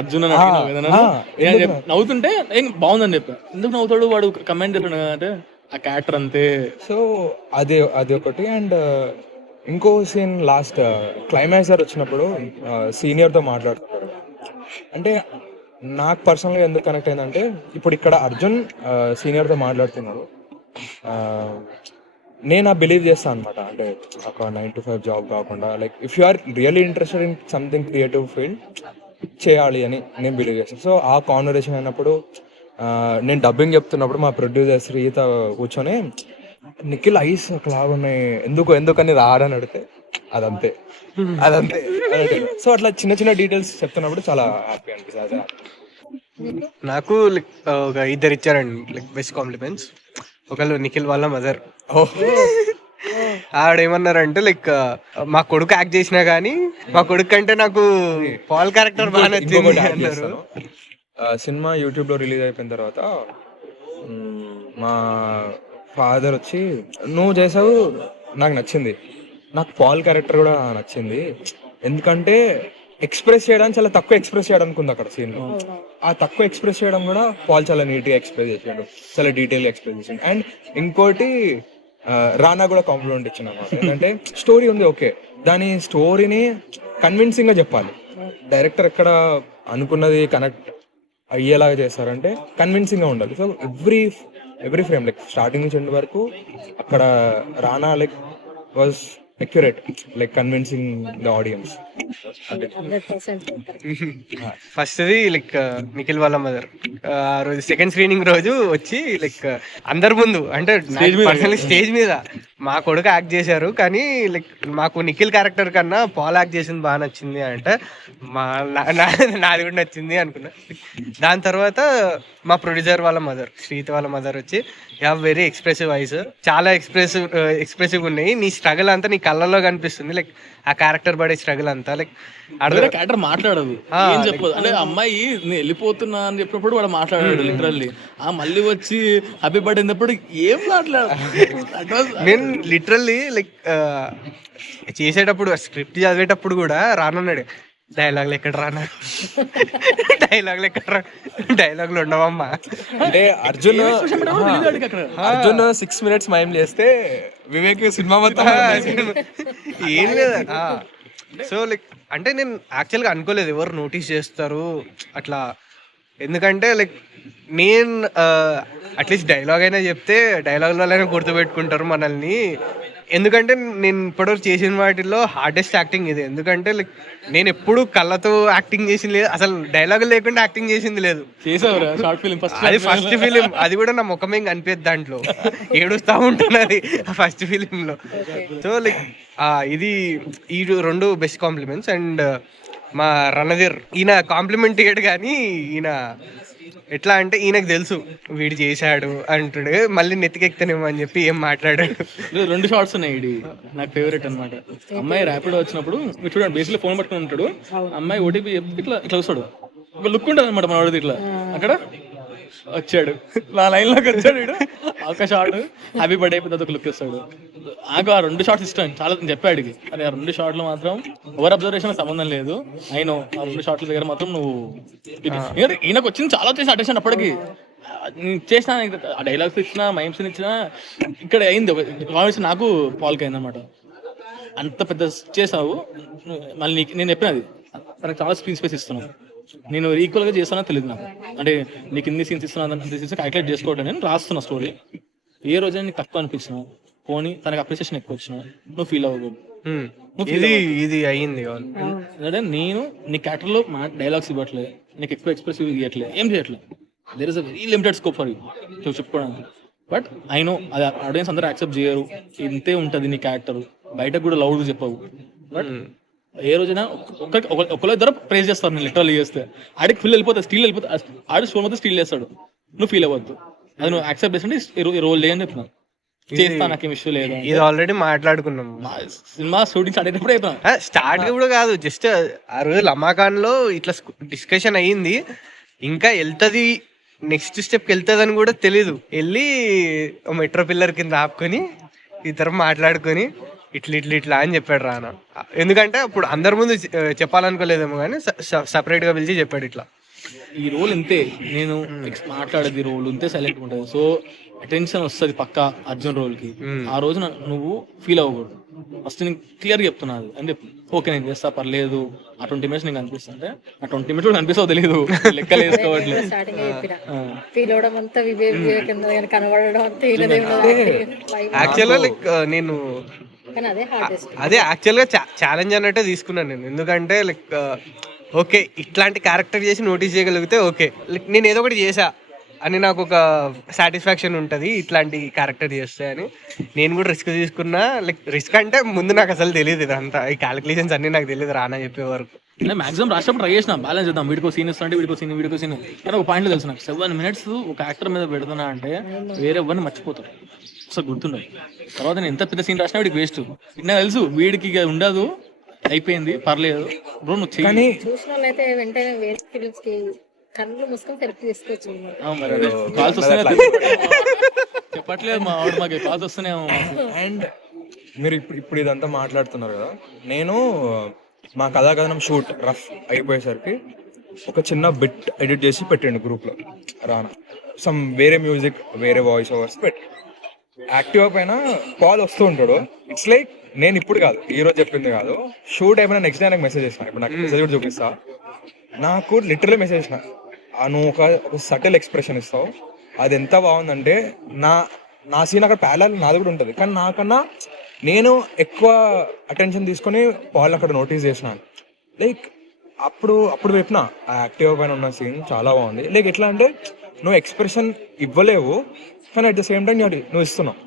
అర్జున్ అని అడిగినావు కదా. నవ్వుతుంటే ఏం బాగుందని చెప్పా. ఎందుకు నవ్వుతాడు వాడు కమెంట్ చెప్తున్నాడు అంటే ఆ క్యారెక్టర్ అంతే. సో అది ఒకటి. అండ్ ఇంకో సీన్ లాస్ట్ క్లైమాక్స్ వచ్చినప్పుడు సీనియర్తో మాట్లాడుతున్నాడు. అంటే నాకు పర్సనల్గా ఎందుకు కనెక్ట్ అయిందంటే ఇప్పుడు ఇక్కడ అర్జున్ సీనియర్తో మాట్లాడుతున్నాడు. నేను బిలీవ్ చేస్తాను అనమాట. అంటే ఒక 9 to 5 జాబ్ కాకుండా like if you are really interested in something creative field చేయాలి అని నేను బిలీవ్ చేస్తాను. సో ఆ కాన్వర్సేషన్ అయినప్పుడు నేను డబ్బింగ్ చెప్తున్నప్పుడు మా ప్రొడ్యూసర్ శ్రీత కూర్చొని నిఖిల్ ఐస్ ఒకలాగా ఉన్నాయి ఎందుకని రాడని అడిగితే అదంతే. సో అట్లా చిన్న డీటెయిల్స్ చెప్తున్నప్పుడు చాలా హ్యాపీ అనిపిస్తుంది. నాకు లైక్ ఒక ఇద్దరు ఇచ్చారండి లైక్ బెస్ట్ కాంప్లిమెంట్స్. ఒకళ్ళు నిఖిల్ వాళ్ళ మదర్. ఆవిడేమన్నారంటే లైక్ మా కొడుకు యాక్ట్ చేసినా కానీ మా కొడుకు కంటే నాకు పాల్ క్యారెక్టర్ బాగా నచ్చింది అన్నారు. సినిమా యూట్యూబ్లో రిలీజ్ అయిపోయిన తర్వాత మా ఫాదర్ వచ్చి నువ్వు చేసావు నాకు నచ్చింది, నాకు పాల్ క్యారెక్టర్ కూడా నచ్చింది, ఎందుకంటే ఎక్స్ప్రెస్ చేయడానికి చాలా తక్కువ ఎక్స్ప్రెస్ చేయడానికి ఉంది అక్కడ సీన్లో. ఆ తక్కువ ఎక్స్ప్రెస్ చేయడం కూడా పాల్ చాలా నీట్గా ఎక్స్ప్రెస్ చేసాడు, చాలా డీటెయిల్గా ఎక్స్ప్రెస్ చేసాడు. అండ్ ఇంకోటి రానా కూడా కాంప్లిమెంట్ ఇచ్చిన అనమాట. ఏంటంటే స్టోరీ ఉంది ఓకే, దాని స్టోరీని కన్విన్సింగ్గా చెప్పాలి. డైరెక్టర్ ఎక్కడ అనుకున్నది కనెక్ట్ అయ్యేలాగా చేస్తారంటే కన్విన్సింగ్గా ఉండాలి. So every frame like starting నుంచి ఎండ్ వరకు అక్కడ రానా like was accurate, like convincing the audience. ఫస్ట్ది లైక్ నిఖిల్ వాళ్ళ మదర్ ఆ రోజు సెకండ్ స్క్రీనింగ్ రోజు వచ్చి లైక్ అందరి ముందు అంటే పర్సనల్ స్టేజ్ మీద మా కొడుకు యాక్ట్ చేశారు కానీ లైక్ మాకు నిఖిల్ క్యారెక్టర్ కన్నా పాల్ యాక్ట్ చేసింది బాగా నచ్చింది అంటే నాది కూడా నచ్చింది అనుకున్నా. దాని తర్వాత మా ప్రొడ్యూసర్ వాళ్ళ మదర్ శ్రీత వాళ్ళ మదర్ వచ్చి you have very expressive eyes, చాలా ఎక్స్ప్రెసివ్ ఉన్నాయి, నీ స్ట్రగుల్ అంతా నీ కళ్ళలో కనిపిస్తుంది, లైక్ ఆ క్యారెక్టర్ పడే స్ట్రగుల్ అంతా లైక్ అర్థం క్యారెక్టర్ మాట్లాడదు ఏం చెప్పదు. అంటే అమ్మాయి నేను వెళ్ళిపోతున్నా అని చెప్పినప్పుడు వాడు మాట్లాడాడు లిటరల్లీ. మళ్ళీ వచ్చి హ్యాపీ బర్త్డే అన్నప్పుడు ఏం మాట్లాడాడు. నేను లిటరల్లీ లైక్ చేసేటప్పుడు స్క్రిప్ట్ చదివేటప్పుడు కూడా రానున్నాడు డైలాగులు ఎక్కడ రానా, డైలాగులు ఎక్కడ రా, డైలాగులు ఉండవమ్మా. అంటే అర్జున్ అక్కడ అర్జున్ 6 minutes మైమ్ చేస్తే వివేక్ సినిమా మొత్తం ఏం లేదు. సో లైక్ అంటే నేను యాక్చువల్గా అనుకోలేదు ఎవరు నోటీస్ చేస్తారు అట్లా, ఎందుకంటే లైక్ నేను అట్లీస్ట్ డైలాగ్ అయినా చెప్తే డైలాగ్ వల్లనే గుర్తుపెట్టుకుంటారు మనల్ని. ఎందుకంటే నేను ఇప్పటివరకు చేసిన వాటిల్లో హార్డెస్ట్ యాక్టింగ్ ఇది. ఎందుకంటే లైక్ నేను ఎప్పుడు కళ్ళతో యాక్టింగ్ చేసింది లేదు, అసలు డైలాగ్ లేకుండా యాక్టింగ్ చేసింది లేదు. చేసావురా షార్ట్ ఫిల్మ్ ఫస్ట్ అది ఫస్ట్ ఫిలిం, అది కూడా నా ముఖమే కనిపించదు దాంట్లో, ఏడుస్తా ఉంటున్నది ఆ ఫస్ట్ ఫిలింలో. సో లైక్ ఇది ఈ రెండు బెస్ట్ కాంప్లిమెంట్స్. అండ్ మా రణధీర్ ఈయన కాంప్లిమెంట్ ఇయ్యాడు, కానీ ఈయన ఎట్లా అంటే ఈయనకు తెలుసు వీడు చేశాడు అంటాడు, మళ్ళీ నెత్తికెక్తానేమో అని చెప్పి ఏం మాట్లాడాడు. 2 షార్ట్స్ ఉన్నాయి ఇది నాకు ఫేవరెట్ అనమాట. అమ్మాయి ర్యాపిడో వచ్చినప్పుడు మీరు చూడండి, బేసిక్లీ ఫోన్ పట్టుకుని ఉంటాడు, అమ్మాయి ఓటీపీ ఇట్లా ఇట్లా వస్తాడు, ఒక లుక్ ఉంటుంది అనమాట మన వాడిది, ఇట్లా అక్కడ వచ్చాడు నా లైన్ లోకి వచ్చాడు వీడు, ఒక షార్ట్ హ్యాపీ బర్త్డే అయిపోతుంది, ఒక లుక్ ఇస్తాడు. నాకు ఆ 2 షార్ట్స్ ఇష్టం, చాలా చెప్పాడు అది. ఆ 2 షార్ట్లు మాత్రం ఓవర్ అబ్జర్వేషన్ సంబంధం లేదు, అయినో ఆ 2 షార్ట్ల దగ్గర మాత్రం నువ్వు ఈయనకు వచ్చింది చాలా చేసిన అటెన్షన్ అప్పటికి చేసిన ఆ డైలాగ్స్ ఇచ్చిన మైమ్స్ ఇచ్చిన ఇక్కడ అయింది కాన్వర్సేషన్ నాకు పాల్కి అయింది అనమాట. అంత పెద్ద చేసావు మళ్ళీ నేను చెప్పినది తనకు చాలా స్క్రీన్ స్పేస్ ఇస్తున్నాను, నేను ఈక్వల్గా చేస్తానో తెలియదు నాకు. అంటే నీకు ఇన్ని సీన్స్ ఇస్తున్నా అంత సీన్స్ క్యాల్కులేట్ చేసుకోవట్లేదు, నేను రాస్తున్నా స్టోరీ. ఏ రోజైనా నీకు తక్కువ అనిపించిన పోనీ తనకు అప్రిసియేషన్ ఎక్కువ వచ్చిన నువ్వు ఫీల్ అవ్వకూడదు. ఇది అయ్యింది అంటే నేను నీ క్యారెక్టర్లో మా డైలాగ్స్ ఇవ్వట్లేదు, నీకు ఎక్కువ ఎక్స్ప్రెసివ్ ఇవ్వట్లేదు, ఏం చేయట్లేదు. There is a very limited scope for you చెప్పుకోవడానికి. బట్ ఐ నో అది ఆడియన్స్ అందరూ యాక్సెప్ట్ చేయరు, ఇంతే ఉంటుంది నీ క్యారెక్టర్, బయటకు కూడా లౌడ్ చెప్పవు. బట్ ఏ రోజైనా ఒకళ్ళ ఇద్దరు ప్రేజ్ చేస్తారు, నేను లిటరల్ చేస్తే ఆడికి ఫీల్ వెళ్ళిపోతుంది, స్టీల్ వెళ్ళిపోతుంది, ఆడి స్టోర్ మొత్తం స్టీల్ చేస్తాడు, నువ్వు ఫీల్ అవ్వద్దు, అది నువ్వు యాక్సెప్ట్ చేస్తుంటే రోల్ లేదని చెప్తున్నాను, చేస్తా నాకేం ఇష్యూ లేదు. ఇది ఆల్రెడీ మాట్లాడుకున్నాం సినిమా షూటింగ్ స్టార్ట్ అయినప్పుడు అయిపోయినా స్టార్ట్ కూడా కాదు, జస్ట్ ఆ రోజు లమాఖాన్ లో ఇట్లా డిస్కషన్ అయ్యింది, ఇంకా వెళ్తుంది నెక్స్ట్ స్టెప్కి వెళ్తుంది అని కూడా తెలీదు. వెళ్ళి మెట్రో పిల్లర్ కింద ఆపుకొని ఇద్దరు మాట్లాడుకొని ఇట్లా అని చెప్పాడు రానా. ఎందుకంటే అప్పుడు అందరి ముందు చెప్పాలనుకోలేదేమో కానీ సపరేట్గా పిలిచి చెప్పాడు ఇట్లా ఈ రోల్ ఇంతే, నేను మాట్లాడేది రోల్ ఇంతే సైలెంట్ ఉంటుంది, సో అటెన్షన్ వస్తుంది పక్కా అర్జున్ రోల్కి. ఆ రోజు నువ్వు ఫీల్ అవ్వకూడదు, ఫస్ట్ నేను క్లియర్గా చెప్తున్నాను అని చెప్పి ఓకే నేను చేస్తా పర్లేదు, ఆ 20 minutes నీకు అనిపిస్తా అంటే ఆ 20 minutes కూడా అనిపిస్తావు తెలియదు, లెక్కలు వేసుకోవట్లేదు. యాక్చువల్గా లైక్ నేను అదే యాక్చువల్గా ఛాలెంజ్ అన్నట్టే తీసుకున్నాను నేను. ఎందుకంటే లైక్ ఓకే ఇట్లాంటి క్యారెక్టర్ చేసి నోటీస్ చేయగలిగితే ఓకే, లైక్ నేను ఏదో ఒకటి చేసా అని నాకు ఒక సాటిస్ఫాక్షన్ ఉంటుంది ఇట్లాంటి క్యారెక్టర్ చేస్తే అని. నేను కూడా రిస్క్ తీసుకున్నా, లైక్ రిస్క్ అంటే ముందు నాకు అసలు తెలియదు, ఇదంతా ఈ క్యాలిక్యులేషన్స్ అన్నీ నాకు తెలియదు రానా చెప్పే వరకు. నేను మాక్సిమం రాసినప్పుడు ట్రై చేసిన బ్యాలెన్స్ చేద్దాం, వీడికో సీన్ ఇస్తుంటే వీడికో సీన్ కానీ ఒక పాయింట్లో తెలుసు నాకు 7 minutes ఒక యాక్టర్ మీద పెడుతున్నా అంటే వేరే ఎవరిని మర్చిపోతారు, అసలు గుర్తుండదు. తర్వాత నేను ఎంత పెద్ద సీన్ రాసినా వీడికి వేస్ట్, నాకు తెలుసు వీడికి ఇక ఉండదు, అయిపోయింది పర్లేదు బ్రో నువ్వు చెయ్యి. చూసిన వాళ్ళైతే వెంటనే వేరే ఫిల్మ్స్ కి కళ్ళు మూసుకొని సెలెక్ట్ చేసుకోవచ్చు. కాల్స్ వస్తున్నాయి చెప్పట్లేదు మా ఆవిడ, మాకు కాల్స్ వస్తున్నాయేమో. అండ్ మీరు ఇప్పుడు ఇదంతా మాట్లాడుతున్నారు కదా, నేను మా కథాకథనం షూట్ రఫ్ అయిపోయేసరికి ఒక చిన్న బిట్ ఎడిట్ చేసి పెట్టండి గ్రూప్లో రానా, సమ్ వేరే మ్యూజిక్ వేరే వాయిస్ ఓవర్స్ పెట్టి యాక్టివ్ పైన కాల్ వస్తూ ఉంటాడు. ఇట్స్ లైక్ నేను ఇప్పుడు కాదు ఈ రోజు చెప్పింది కాదు, షూట్ అయిపోయినా నెక్స్ట్ డే నాకు మెసేజ్ చేస్తాను, ఇప్పుడు నాకు మెసేజ్ కూడా చూపిస్తా, నాకు లిటరల్లీ మెసేజ్ చేసిన నువ్వు ఒక సటిల్ ఎక్స్ప్రెషన్ ఇస్తావు, అది ఎంత బాగుందంటే నా సీన్ అక్కడ ప్యారలల్ నాది కూడా ఉంటుంది, కానీ నాకన్నా నేను ఎక్కువ అటెన్షన్ తీసుకొని వాళ్ళని అక్కడ నోటీస్ చేసినాను. లైక్ అప్పుడు చెప్పిన ఆ యాక్టివ్ పైన ఉన్న సీన్ చాలా బాగుంది. లైక్ ఎట్లా అంటే నువ్వు ఎక్స్ప్రెషన్ ఇవ్వలేవు కానీ అట్ ద సేమ్ టైం నువ్వు ఇస్తున్నావు.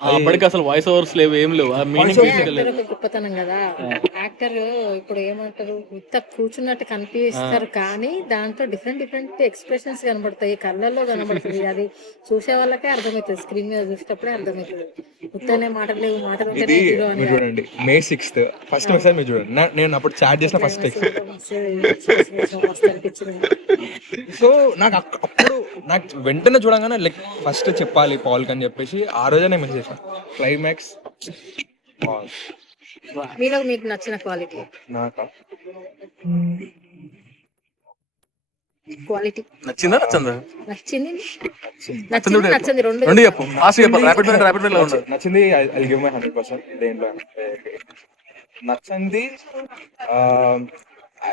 అప్పటికి అసలు వాయిస్ ఓవర్స్ లేవు, ఏం లేవు, గొప్పతనం కదా. యాక్టర్ ఇప్పుడు ఏమంటారు ఇంత కూర్చున్నట్టు కనిపిస్తారు కానీ దాంట్లో డిఫరెంట్ ఎక్స్ప్రెషన్స్ కనబడతాయి, కళ్ళల్లో కనబడుతుంది, అది చూసే వాళ్ళకే అర్థమవుతుంది, స్క్రీన్ మీద చూసేటప్పుడే అర్థమవుతుంది. ఉత్తనే మాటలు చూడండి May 6th ఫస్ట్ మెసేజ్ మీరు చూడండి, నేను అప్పుడు చాట్ చేసిన ఫస్ట్ టెక్స్ట్. సో నాకు అప్పుడు నాకు వెంటనే చూడగానే లైక్ ఫస్ట్ చెప్పాలి పాల్కి అని చెప్పేసి ఆ రోజే నేను మెసేజ్ చేసాను క్లైమాక్స్ మీలో మీకు నచ్చిన క్వాలిటీ నాకా క్వాలిటీ నచ్చిందా నచ్చిందా నచ్చింది నచ్చింది నచ్చింది నచ్చింది రెండు రెండు చెప్పు ఫాస్ట్ చెప్పు ర్యాపిడ్ ఫైర్ లో ఉండదు. నచ్చింది ఐ గివ్ మై 100% దేంట్లో అంటే నచ్చింది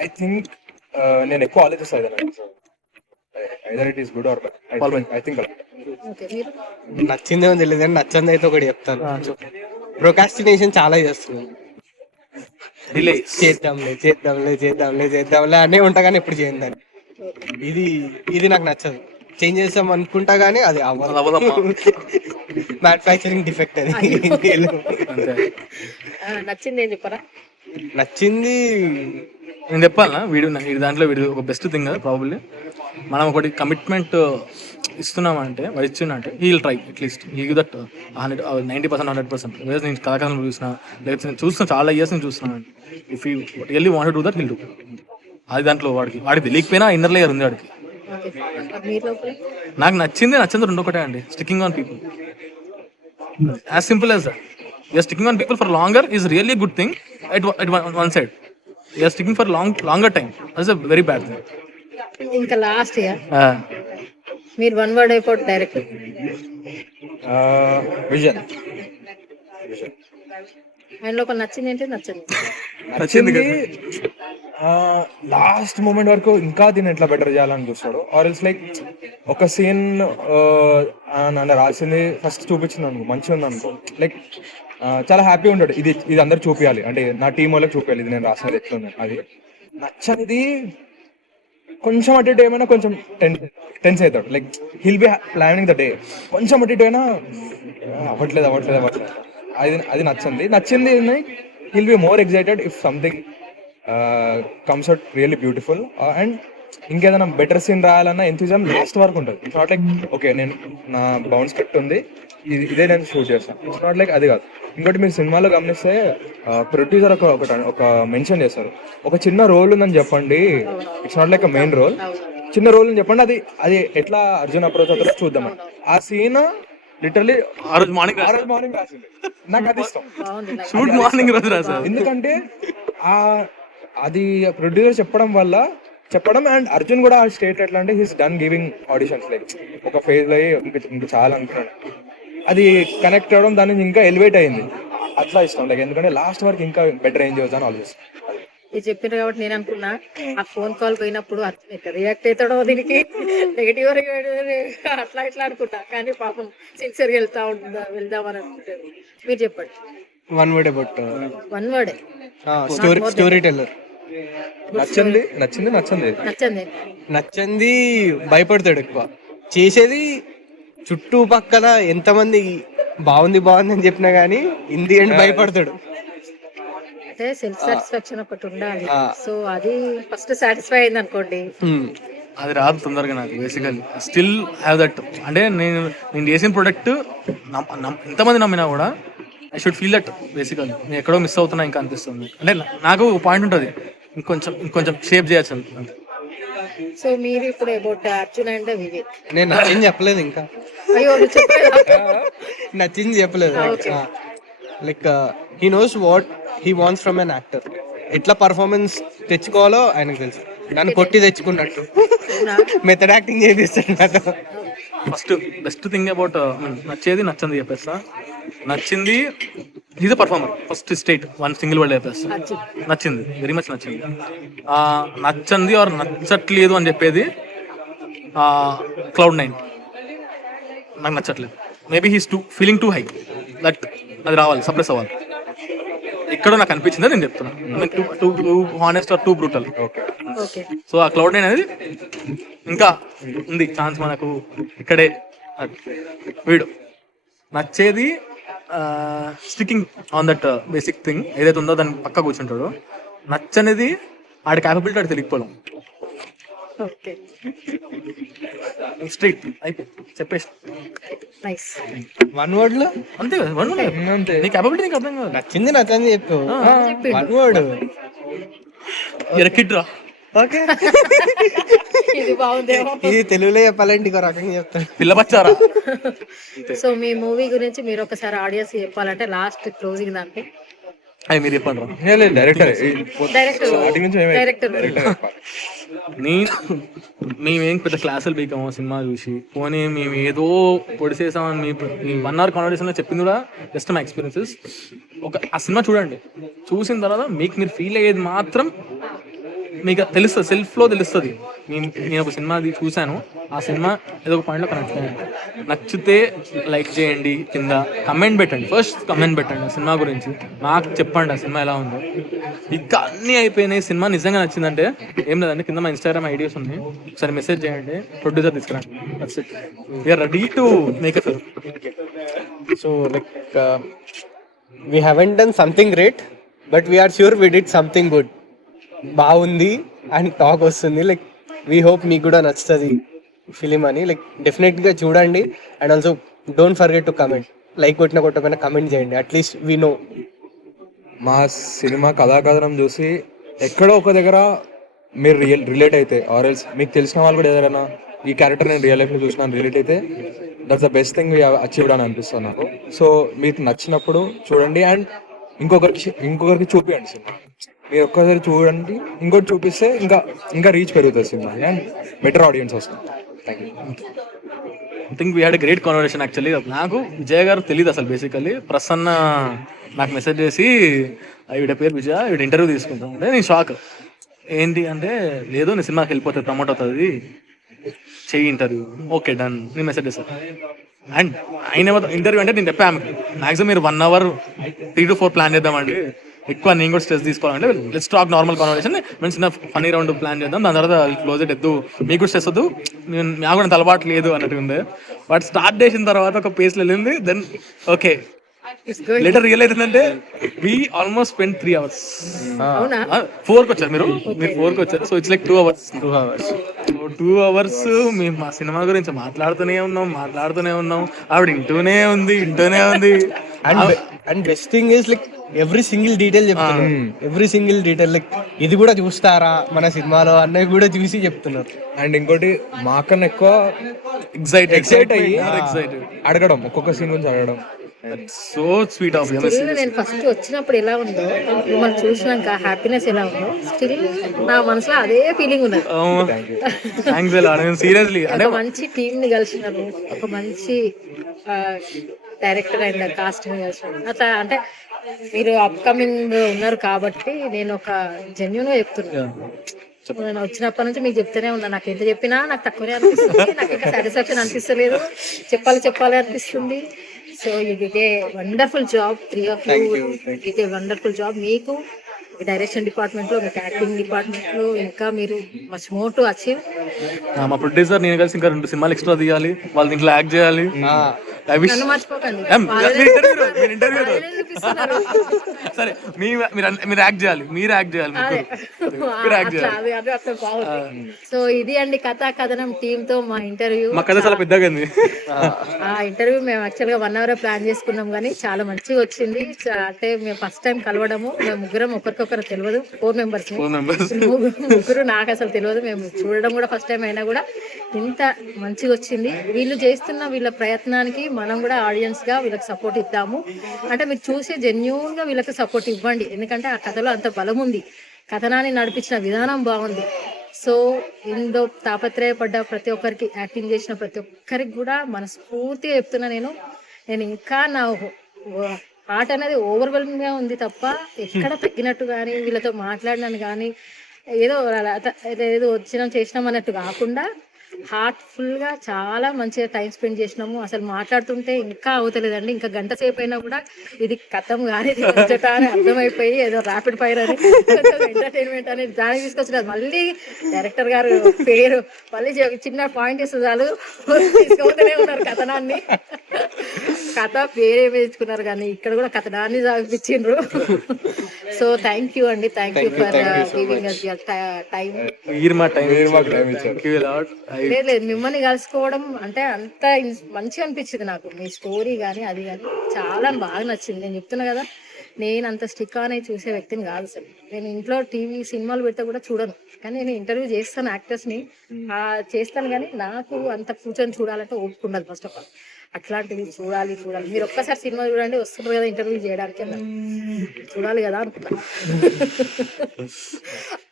ఐ థింక్ నేను ఎక్కువ ఆలోచిస్తాను either it is good or I think okay మీరు నచ్చిందేమో తెలియదు కానీ నచ్చింది అయితే ఒకటి చెప్తాను. ప్రొకాస్టినేషన్ చాలా చేస్తున్నాను. డిలే చేద్దాంలే అనే ఉంటా కానీ ఎప్పుడు చేయండి. ఇది నాకు నచ్చదు. చేంజ్ చేస్తాం అనుకుంటా కానీ అది అవదమ్మా. మ్యానుఫ్యాక్చరింగ్ డిఫెక్ట్ అది. అంతే. నచ్చింది ఏం చెప్పరా? నచ్చింది నేను చెప్పాలనా వీడి దాంట్లో వీడి ఒక బెస్ట్ థింగ్ ప్రాబబ్లీ మనం ఒకటి కమిట్మెంట్ ఇస్తున్నామంటే వాడు ఇచ్చిందంటే he will try at least he give that 90% 100%. నేను కళాకారులు చూసిన లేకపోతే నేను చూస్తున్నా చాలా ఇయర్స్ నేను చూస్తున్నాను. If you really want do that will do. అది దాంట్లో వాడికి తెలియకపోయినా ఇన్నర్ లేయర్ ఉంది వాడికి. ఓకే మీరు లోపల నాకు నచ్చింది రెండు ఒకటే అండి, sticking on people. As simple as that. You're sticking on people for longer is really good thing at one side. You are sticking for longer time. That's a very bad thing. ఇంకా లాస్ట్ ఇయర్ మీరు వన్ వర్డ్ అయిపోట్ డైరెక్ట్ విజన్ అండ్ లోపల నచ్చింది ఏంటి నచ్చింది నచ్చింది లాస్ట్ మూమెంట్ వరకు ఇంకా దీన్ని ఎట్లా బెటర్ చేయాలని చూస్తాడు. ఆర్ ఎల్స్ లైక్ ఒక సీన్ నన్ను రాసింది ఫస్ట్ చూపించింది అనుకో, మంచిగా ఉంది అనుకో, లైక్ చాలా హ్యాపీ ఉంటాడు. ఇది అందరు చూపించాలి అంటే నా టీం వాళ్ళకి చూపించాలి ఇది నేను రాసినది ఎట్లుంది. అది నచ్చనిది కొంచెం అటు ఇటు ఏమైనా కొంచెం టెన్స్ అవుతాడు. Like hill B planning the day, కొంచెం అటు ఇటు అయినా అవ్వట్లేదు. అది నచ్చింది hill be more excited if something comes out really beautiful. And ఇంకేదైనా బెటర్ సీన్ రాయాలన్నా ఎంతూజియాజం లాస్ట్ వరకు ఉంటుంది. ఇట్స్ నాట్ లైక్ ఓకే నేను నా బౌన్స్ స్క్రిప్ట్ ఉంది ఇదే నేను షూట్ చేస్తాను. ఇట్స్ నాట్ లైక్ అది కాదు. ఇంకోటి మీరు సినిమాలో గమనిస్తే ప్రొడ్యూసర్ ఒక మెన్షన్ చేస్తారు, ఒక చిన్న రోల్ ఉందని చెప్పండి. It's not like a main role, చిన్న రోల్ అని చెప్పండి. అది ఎట్లా అర్జున్ అప్రోచ్ అవుతారో చూద్దామని. ఆ సీన్ లిటరలీ ఆ రోజు మార్నింగ్ రాసింది. నాకు అది ఇష్టం. షూట్ మార్నింగ్ రోజు రాశారు. ఎందుకంటే అది ప్రొడ్యూసర్ చెప్పడం అండ్ అర్జున్ కూడా ఆ స్టేట్ ఎట్లా అంటే he's done giving auditions like ఒక ఫేజ్ లో ఇంకా చాలా అనుకున్నాడు. అది కనెక్ట్ అవ్వడం దాని నుంచి ఇంకా ఎలివేట్ అయింది. అట్లా ఇష్టం లైక్ ఎందుకంటే లాస్ట్ వరకు ఇంకా బెటర్ ఏం చేయవచ్చు అని ఆలోచిస్తాను. ఇది చెప్పారు కాబట్టి నేను అనుకున్నా ఆ ఫోన్ కాల్ పోయినప్పుడు రియాక్ట్ అవుతాడో దీనికి నెగిటివ్ అట్లా ఇట్లా అనుకున్నా, కానీ పాపం సిన్సియర్ గా వెళ్దామని అనుకుంటారు. మీరు చెప్పండి one word about one word story teller. నచ్చింది భయపడతాడు ఎక్కువ. చేసేది చుట్టుపక్కల ఎంతమంది బాగుంది అని చెప్పినా గానీ ఇన్ ది ఎండ్ భయపడతాడు. అంటే సెల్ఫ్ సాటిస్ఫాక్షన్ ఒకటి ఉండాలి. సో అది ఫస్ట్ సాటిస్ఫై అయింది అనుకోండి, అది రాదు తొందరగా నాకు. Basically still have that. అంటే నేను చేసిన ప్రొడక్ట్ ఎంతమంది నమ్మినా కూడా I should feel that. Basically నేను ఎక్కడో మిస్ అవుతున్నా ఇంకా అనిపిస్తుంది. అంటే నాకు పాయింట్ ఉంటుంది, ఇంకొంచెం షేప్ చేయొచ్చు అంతే. సో మీరు ఇప్పుడు అబౌట్ అర్జున్ అండ్ వివేక్. నేను నచ్చింది చెప్పలేదు ఇంకా. అయ్యో నచ్చింది చెప్పలేదు. Like he knows what he wants from an actor. ఎట్లా పర్ఫార్మెన్స్ తెచ్చుకోవాలో ఆయనకు తెలుసు. నన్ను కొట్టి తెచ్చుకున్నట్టు మెథడ్ యాక్టింగ్ చేపిస్తాడు నాతో. ఫస్ట్ బెస్ట్ థింగ్ అబౌట్ నచ్చింది చెప్పేస్తా. నచ్చింది is a performer. First state one single word చెప్పేస్తా. నచ్చింది వెరీ మచ్ నచ్చింది. నచ్చంది ఆర్ నచ్చట్లేదు అని చెప్పేది Cloud9. నాకు నచ్చట్లేదు. Maybe he's feeling too high. That అది రావాలి, సప్రెస్ అవ్వాలి. ఎక్కడో నాకు అనిపించింది, నేను చెప్తున్నా. Too honest or too brutal. So ఆ Cloud9 అనేది ఇంకా ఉంది ఛాన్స్ మనకు ఇక్కడే. వీడు నచ్చేది sticking on that basic thing ఏదైతే ఉందో దాన్ని పక్క కూర్చుంటాడు. నచ్చనేది ఆడి క్యాపబిలిటీ ఆడి తెలియకపోవడం. స్ట్రైట్ అయిపోయి చెప్పేసి వన్ వర్డ్ లో అంతే కదా. వన్ అంతే. నీ క్యాపబిలిటీ నీకు అర్థం కాదు. నచ్చింది చెప్పు. వన్ వర్డ్ కిడ్ రా. ఓకే, ఇది తెలుగులో చెప్పాలంటే ఇంకో రకంగా చెప్తాను, పిల్లబచ్చారా. సో మీ మూవీ గురించి మీరు ఒకసారి ఆడియన్స్ చెప్పాలంటే లాస్ట్ క్లోజింగ్ దాంట్లో అది మీరు చెప్పండి రా. డైరెక్టర్ డైరెక్టర్ స్టార్టింగ్ నుంచి మేమే డైరెక్టర్ డైరెక్టర్ చెప్పాలి. మేమేం పెద్ద క్లాసులు బీకాము సినిమా చూసి పోనీ మేము ఏదో పొడిసేసామని మీ 1 hour కాన్వర్సేషన్లో చెప్పింది కూడా జస్ట్ మా ఎక్స్పీరియన్సెస్. ఆ సినిమా చూడండి, చూసిన తర్వాత మీకు మీరు ఫీల్ అయ్యేది మాత్రం మీకు తెలుస్తుంది, సెల్ఫ్లో తెలుస్తుంది. నేను ఒక సినిమా అది చూశాను, ఆ సినిమా ఏదో ఒక పాయింట్లో కనెక్ట్ అయ్యాను. నచ్చితే లైక్ చేయండి, కింద కమెంట్ పెట్టండి, ఫస్ట్ కమెంట్ పెట్టండి ఆ సినిమా గురించి, నాకు చెప్పండి ఆ సినిమా ఎలా ఉందో. ఇంకా అన్నీ అయిపోయినాయి, సినిమా నిజంగా నచ్చిందంటే ఏం లేదండి, కింద మా ఇన్స్టాగ్రామ్ ఐడియాస్ ఉన్నాయి, ఒకసారి మెసేజ్ చేయండి, ప్రొడ్యూసర్ తీసుకురండి. We're ready to make a film. So like we haven't done something great, but we're sure we did something good. బాగుంది అని టాక్ వస్తుంది. లైక్ వీ హోప్ మీకు కూడా నచ్చుతుంది ఫిలిం అని. లైక్ డెఫినెట్గా చూడండి. And also don't forget to comment. Like కొట్టకపోయినా కమెంట్ చేయండి, అట్లీస్ట్ వీ నో. మా సినిమా కథాకథనం చూసి ఎక్కడో ఒక దగ్గర మీరు రిలేట్ అయితే, ఆర్ ఎల్స్ మీకు తెలిసిన వాళ్ళు కూడా ఏదైనా ఈ క్యారెక్టర్ నేను రియల్ లైఫ్లో చూసినా రిలేట్ అయితే, that's the best thing we achieved అని అనిపిస్తుంది నాకు. సో మీకు నచ్చినప్పుడు చూడండి, అండ్ ఇంకొకరికి చూపించండి సినిమా. మీరు ఒక్కసారి చూడండి, ఇంకోటి చూపిస్తే ఇంకా రీచ్ పెరుగుతుంది సినిమా, అండ్ బెటర్ ఆడియన్స్ వస్తుంది. Thank you. I think we had great conversation actually. నాకు విజయ్ గారు తెలియదు అసలు. బేసికల్లీ ప్రసన్న నాకు మెసేజ్ చేసి వీడి పేరు విజయ్, వీడి ఇంటర్వ్యూ తీసుకుంటాం అంటే నేను షాక్. ఏంటి అంటే, లేదు నీ సినిమాకి వెళ్ళిపోతుంది, ప్రమోట్ అవుతుంది, చెయ్యి ఇంటర్వ్యూ. ఓకే డన్, నేను మెసేజ్ చేస్తాను. అండ్ ఆయన ఇంటర్వ్యూ అంటే నేను చెప్పాను మ్యాక్సిమం మీరు 1 hour 3 to 4 ప్లాన్ చేద్దామండి, ఎక్కువ నేను కూడా స్ట్రెస్ తీసుకోవాలంటే లెట్స్ టాక్ నార్మల్ కాన్వర్సేషన్, మేము చిన్న ఫనీ రౌండ్ ప్లాన్ చేద్దాం, దాని తర్వాత క్లోజ్ ఇట్ ఎద్దు, మీకు కూడా స్ట్రెస్ వద్దు, నాకు కూడా తలబాటు లేదు అన్నట్టు ఉంది. బట్ స్టార్ట్ చేసిన తర్వాత ఒక పేస్లో వెళ్ళింది. దెన్ ఓకే, లెటర్ రియలైజ్ ఏంటంటే వి ఆల్మోస్ట్ స్పెండ్ 3 hours. 4కి వచ్చారు మీరు 4కి వచ్చారు. So it's like 2 hours. 2 hours మేము మా సినిమా గురించి మాట్లాడుతూనే ఉన్నాం. ఆవిడ ఇంటూనే ఉంది. And best thing is like every single detail చెప్తున్నారు. ఎవ్రీ సింగిల్ డీటెయిల్ లైక్ ఇది కూడా చూస్తారా మన సినిమాలో అన్నవి కూడా చూసి చెప్తున్నారు. అండ్ ఇంకోటి మాకన్నా ఎక్కువ ఎక్సైట్ అయ్యి అడగడం, ఒక్కొక్క సీన్ గురించి అడగడం. So sweet of you. నేను ఫస్ట్ వచ్చినప్పుడు ఎలా ఉందో, మిమ్మల్ని చూసినాక హ్యాపీనెస్ ఎలా ఉందో, స్టిల్ నా మనసులో అదే ఫీలింగ్ ఉన్నది. సీరియస్లీ ఒక మంచి టీమ్ ని కలిసినాను, ఒక మంచి డైరెక్టర్ అండ్ కాస్ట్ ని కలిసినాను. అట్లా అంటే మీరు అప్కమింగ్ ఉన్నారు కాబట్టి నేను ఒక జెన్యూన్ గా చెప్తున్నాను. నేను వచ్చినప్పటి నుంచి మీకు చెప్తూనే ఉన్నా, నాకు ఎంత చెప్పినా నాకు తక్కువనే అనిపిస్తుంది, నాకు ఇంకా సాటిస్ఫాక్షన్ అనిపిస్తలేదు, చెప్పాలి అనిపిస్తుంది. సో ఇది వండర్ఫుల్ జాబ్, 3 of you, ఇది వండర్ఫుల్ జాబ్. మీకు డైరెక్షన్ డిపార్ట్మెంట్ లో, మీకు యాక్టింగ్ డిపార్ట్మెంట్ లో ఇంకా మీరు మచ్ మోర్ టు అచీవ్. మా ప్రొడ్యూసర్ నేను కలిసి ఇంకా 2 సినిమాలు ఎక్స్ట్రా తీయాలి, వాళ్ళ దీంట్లో యాక్ట్ చేయాలి. నన్ను మర్చిపోకండి, సరే మీరు యాక్ట్ చేయాలి. సో ఇది అండి కథాకథనం టీమ్ తో మా ఇంటర్వ్యూ. మా కథ చాలా పెద్దగా ఉంది. ఆ ఇంటర్వ్యూ మేము యాక్చువల్ గా 1 hour ప్లాన్ చేసుకున్నాం, కానీ చాలా మంచిగా వచ్చింది. అంటే మేము ఫస్ట్ టైం కలవడము, మేము ముగ్గురం ఒకరికొకరు తెలియదు, 4 members, ముగ్గురు నాకు అసలు తెలియదు. మేము చూడడం కూడా ఫస్ట్ టైం అయినా కూడా ఇంత మంచిగా వచ్చింది. వీళ్ళు చేస్తున్న వీళ్ళ ప్రయత్నానికి మనం కూడా ఆడియన్స్ గా వీళ్ళకి సపోర్ట్ ఇద్దాము. అంటే మీరు చూసే జెన్యూన్ గా వీళ్ళకి సపోర్ట్ ఇవ్వండి, ఎందుకంటే ఆ కథలో అంత బలం ఉంది, కథనాన్ని నడిపించిన విధానం బాగుంది. సో ఇందులో తాపత్రయపడ్డ ప్రతి ఒక్కరికి, యాక్టింగ్ చేసిన ప్రతి ఒక్కరికి కూడా మనస్ఫూర్తిగా చెప్తున్నా, నేను ఇంకా నా ఆట అనేది ఓవర్వెల్మింగ్ గా ఉంది తప్ప ఎక్కడ తగ్గినట్టు కానీ, వీళ్ళతో మాట్లాడినాను కానీ ఏదో వచ్చినాం చేసినాం అన్నట్టు కాకుండా హార్ట్ఫుల్ గా చాలా మంచిగా టైం స్పెండ్ చేసినాము. అసలు మాట్లాడుతుంటే ఇంకా అవుతలేదండి, ఇంకా గంట సేపు అయినా కూడా ఇది కథం కానీ ముచ్చట అని అర్థమైపోయి ఏదో ర్యాపిడ్ ఫైర్ అని ఎంటర్టైన్మెంట్ అనేది దానికి తీసుకొచ్చినారు. మళ్ళీ డైరెక్టర్ గారు పేరు మళ్ళీ చిన్న పాయింట్ ఇస్తే చాలు తీసుకుపోతూనే ఉన్నారు కథనాన్ని. కథ పేరే వేయించుకున్నారు కానీ ఇక్కడ కూడా కథనాన్ని సాగిపించిండ్రు. సో థ్యాంక్ యూ అండి, thank you for giving us your time. లేదు మిమ్మల్ని కలుసుకోవడం అంటే అంత మంచిగా అనిపించింది నాకు. మీ స్టోరీ కానీ అది కానీ చాలా బాగా నచ్చింది. నేను చెప్తున్నా కదా, నేను అంత స్టిక్ అని చూసే వ్యక్తిని కాదు సార్. నేను ఇంట్లో టీవీ సినిమాలు పెడితే కూడా చూడను, కానీ నేను ఇంటర్వ్యూ చేస్తాను యాక్టర్స్ని చేస్తాను, కానీ నాకు అంత కూర్చొని చూడాలంటే ఓపిక ఉండదు ఫస్ట్ ఆఫ్ ఆల్. అట్లాంటిది చూడాలి. మీరు ఒక్కసారి సినిమా చూడండి, వస్తున్నారు కదా ఇంటర్వ్యూ చేయడానికి అన్నారు. చూడాలి కదా అనుకున్నా.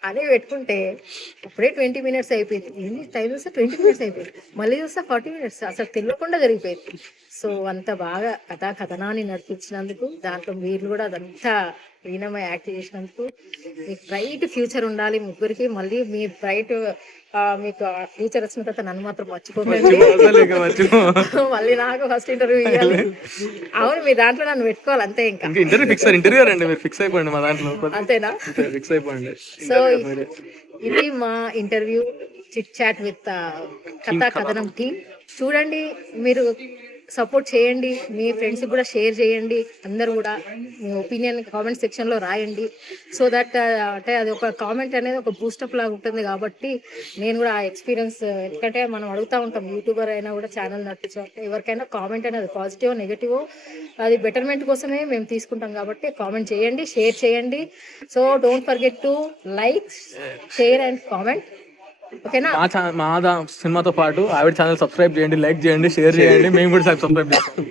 అదే పెట్టుకుంటే అప్పుడే 20 minutes అయిపోయింది. ఏంటి టైం చూస్తే 20 minutes అయిపోయింది, మళ్ళీ చూస్తే 40 minutes, అసలు తెలియకుండా జరిగిపోయింది. సో అంత బాగా కథనాన్ని నడిపించినందుకు, దాంట్లో మీరు కూడా అదంతా లీనమై యాక్ట్ చేసినందుకు, మీకు బ్రైట్ ఫ్యూచర్ ఉండాలి ముగ్గురికి. మళ్ళీ మీ బ్రైట్ మీకు ఫ్యూచర్ వచ్చిన తర్వాత నన్ను మాత్రం మర్చిపోకండి. మళ్ళీ నాకు ఫస్ట్ ఇంటర్వ్యూ ఇవ్వాలి. అవును, మీ దాంట్లో నన్ను పెట్టుకోవాలి అంతే. ఇంకా ఇంటర్వ్యూ రండి, మీరు ఫిక్స్ అయిపోండి మా దాంట్లో. అంతేనా? ఫిక్స్ అయిపోండి. సో ఇది మా ఇంటర్వ్యూ చిట్ చాట్ విత్ కథనం టీమ్. చూడండి, మీరు సపోర్ట్ చేయండి, మీ ఫ్రెండ్స్కి కూడా షేర్ చేయండి. అందరూ కూడా మీ ఒపీనియన్ కామెంట్ సెక్షన్లో రాయండి. సో దట్ అంటే అది ఒక కామెంట్ అనేది ఒక బూస్టప్ లాగా ఉంటుంది. కాబట్టి నేను కూడా ఆ ఎక్స్పీరియన్స్, ఎందుకంటే మనం అడుగుతూ ఉంటాం, యూట్యూబర్ అయినా కూడా ఛానల్ నడిపించాలంటే ఎవరికైనా కామెంట్ అనేది పాజిటివ్ నెగిటివ్ అది బెటర్మెంట్ కోసమే మేము తీసుకుంటాం. కాబట్టి కామెంట్ చేయండి, షేర్ చేయండి. So don't forget to like, share and comment. ఓకేనా? మా సినిమాతో పాటు ఆవిడ ఛానల్ సబ్స్క్రైబ్ చేయండి, లైక్ చేయండి, షేర్ చేయండి. మేము కూడా సబ్స్క్రైబ్ చేస్తాం.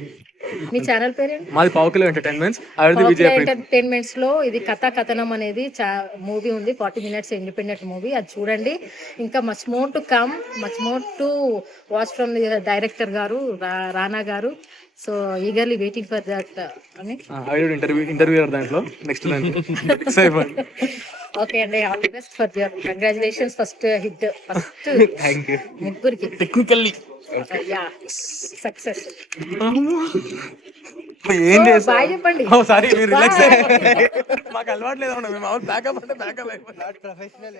మీ ఛానల్ పేరేంటి? మాది పావుకిలో ఎంటర్టైన్మెంట్స్, ఆవిడది విజయ ఎంటర్టైన్మెంట్స్ లో ఇది కథనం అనేది మూవీ ఉంది, 40 minutes ఇండిపెండెంట్ మూవీ. అది చూడండి. ఇంకా much more to come, much more to watch from the director గారు, రానా గారు. So eagerly waiting for that అని ఇంటర్వ్యూ దాంట్లో నెక్స్ట్ ఫిక్స్ అయిపోయింది. ఓకే అండి, all the best for your congratulations. First hit, first thank you ముగ్గురికి టెక్నికల్లీ యా సక్సెస్. ఏం చేస్తా బాయ్ చెప్పండి. సారీ, మీరు రిలాక్స్. మాకు అలవాటు లేదు, మేము బ్యాకప్ అంటే బ్యాకప్ అయిపోయింది. ప్రొఫెషనల్